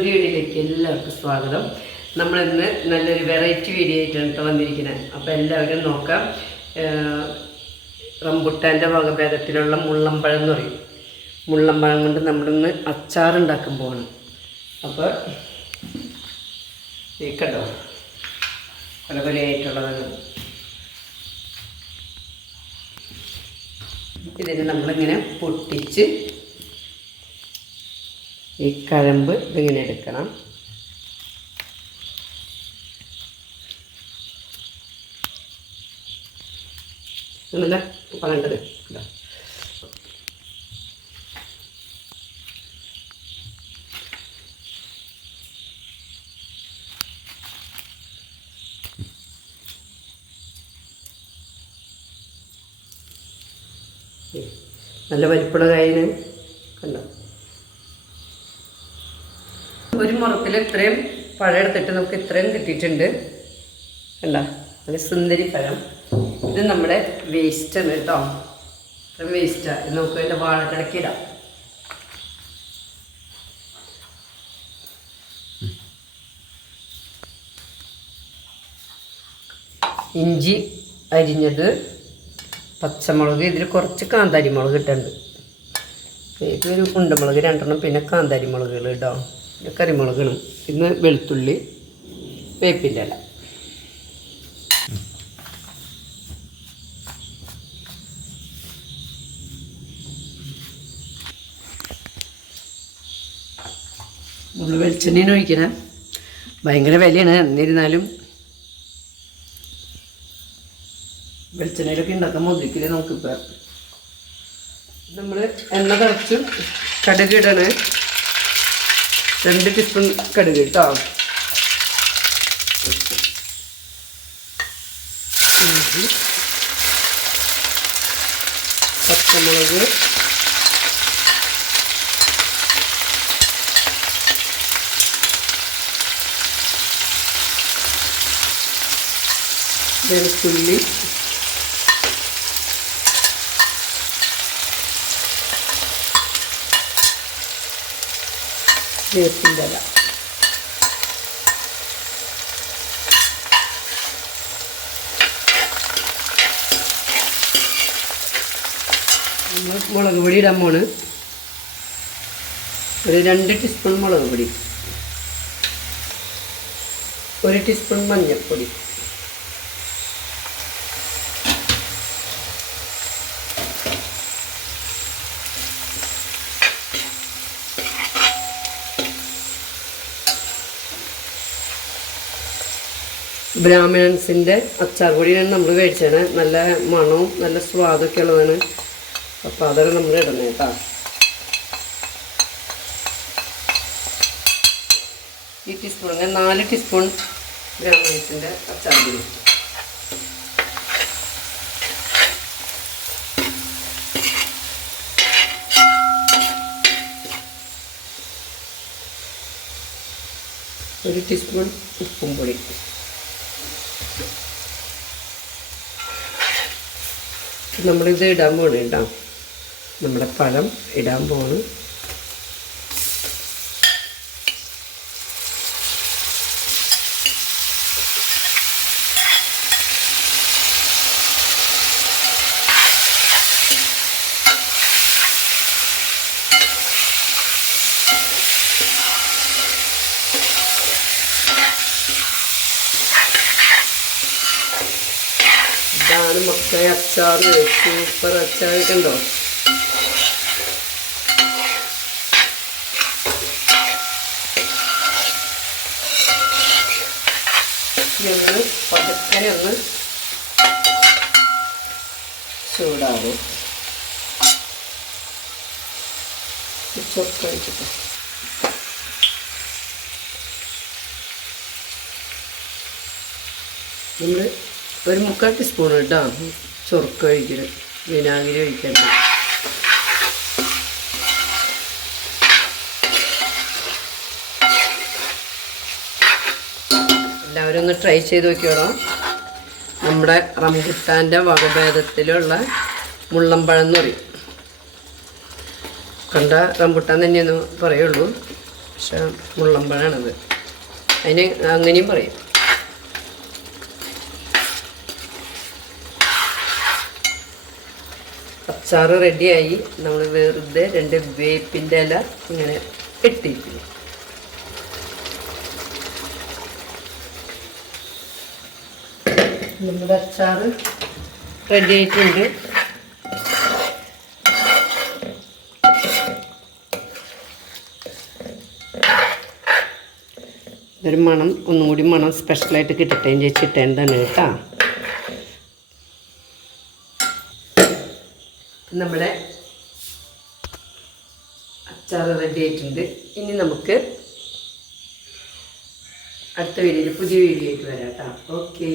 പുതിയ വീഡിയോയിലേക്ക് എല്ലാവർക്കും സ്വാഗതം. നമ്മളിന്ന് നല്ലൊരു വെറൈറ്റി വീഡിയോ ആയിട്ടാണ് വന്നിരിക്കുന്നത്. അപ്പോൾ എല്ലാവരും നോക്കാം. റംബുട്ടാൻ്റെ വകഭേദത്തിലുള്ള മുള്ളമ്പഴം എന്ന് പറയും. മുള്ളമ്പഴം കൊണ്ട് നമ്മളിന്ന് അച്ചാറുണ്ടാക്കാൻ പോകണം. അപ്പോൾ ഈ കണ്ടോ പല പലയായിട്ടുള്ളതാണ്. ഇതിന് നമ്മളിങ്ങനെ പൊട്ടിച്ച് ഈ കഴമ്പ് ഇതിങ്ങനെ എടുക്കണം. എന്നല്ല പറയേണ്ടത് നല്ല വലിപ്പുള്ള കായിന് കണ്ടോ. ഒരു മുറത്തിൽ ഇത്രയും പഴം എടുത്തിട്ട് നമുക്ക് ഇത്രയും കിട്ടിയിട്ടുണ്ട്. കണ്ടോ നല്ല സുന്ദരി പഴം. ഇത് നമ്മുടെ വേസ്റ്റാണ് കേട്ടോ. ഇത്രയും വേസ്റ്റാണ്. ഇത് നമുക്ക് അതിൻ്റെ വാഴക്കിടക്കിടാം. ഇഞ്ചി അരിഞ്ഞത്, പച്ചമുളക്, ഇതിൽ കുറച്ച് കാന്താരി മുളക് ഇട്ടുണ്ട്. ഇതൊരു ഉണ്ടമുളക് 2 പിന്നെ കാന്താരി മുളകുകൾ ഇടാം. പിന്നെ കറിമുളക് ഇടും. ഇന്ന് വെളുത്തുള്ളി, വേപ്പിൻ്റെ ഇല. നമ്മൾ വെളിച്ചെണ്ണ ഒഴിക്കണേ. ഭയങ്കര വിലയാണ്. എന്നിരുന്നാലും വെളിച്ചെണ്ണയിലൊക്കെ ഉണ്ടാക്കാൻ മുതിരിക്കില്ല. നമുക്കിപ്പോൾ നമ്മൾ എണ്ണ തിളച്ച് കടുക് ഇടണേ. 2 ടീസ്പൂൺ കടുക് കേട്ടോ. ഇഞ്ചി, പച്ചമുളക്, വെളുത്തുള്ളി, വേപ്പിൻ്റെ ഇല. നമ്മൾ മുളക് പൊടി ഇടാൻ പോണ്. ഒരു 2 ടീസ്പൂൺ മുളക് പൊടി, 1 ടീസ്പൂൺ മഞ്ഞൾപ്പൊടി, ബ്രാഹ്മിൺസിൻ്റെ അച്ചാർ പൊടിയാണ് നമ്മൾ കഴിച്ചത്. നല്ല മണവും നല്ല സ്വാദൊക്കെ ഉള്ളതാണ്. അപ്പോൾ അതൊക്കെ നമ്മൾ ഇടണം കേട്ടോ. ഈ ടീസ്പൂൺ, അങ്ങനെ 4 ടീസ്പൂൺ ബ്രാഹ്മിൺസിൻ്റെ അച്ചാർ പൊടി. ഒരു ടീസ്പൂൺ ഉപ്പും പൊടി. നമ്മളിത് ഇടാൻ പോകണം കേട്ടോ. നമ്മുടെ പഴം ഇടാൻ പോകണം. ഇതാണ് മക്കളെ അച്ചാർ. സൂപ്പർ അച്ചാറൊക്കെ ഉണ്ടോ. ഇതൊന്ന് പതുക്കനെ ഒന്ന് ചൂടാവും. ചൊക്കെ വെച്ചിട്ട് നമ്മൾ ഒരു 3/4 ടീസ്പൂൺ ഇട്ടാ ചൊറുക്ക ഒഴിക്കൽ, വിനാഗിരി ഒഴിക്കാൻ. എല്ലാവരും ഒന്ന് ട്രൈ ചെയ്ത് നോക്കിയോളാം. നമ്മുടെ റംബുട്ടാൻ്റെ വകഭേദത്തിലുള്ള മുള്ളമ്പഴം എന്ന് പറയും. കണ്ട റംബുട്ടാൻ തന്നെയെന്ന് പറയുള്ളൂ. പക്ഷെ മുള്ളമ്പഴാണത്, അതിന് അങ്ങനെയും പറയും. അച്ചാറ് റെഡിയായി. നമ്മൾ വെറുതെ 2 വേപ്പിൻ്റെ ഇല ഇങ്ങനെ ഇട്ടിരിക്കുന്നു. നമ്മുടെ അച്ചാറ് റെഡി ആയിട്ടുണ്ട്. ഇതൊരു മണം, ഒന്നും കൂടി മണം സ്പെഷ്യലായിട്ട് കിട്ടട്ടെ ചേച്ചിട്ടേണ്ടതാണ് കേട്ടോ. നമ്മുടെ അച്ചാറ് റെഡി ആയിട്ടുണ്ട്. ഇനി നമുക്ക് അടുത്ത വീഡിയോയിൽ പുതിയ വീഡിയോ ആയിട്ട് വരാം കേട്ടോ. ഓക്കേ.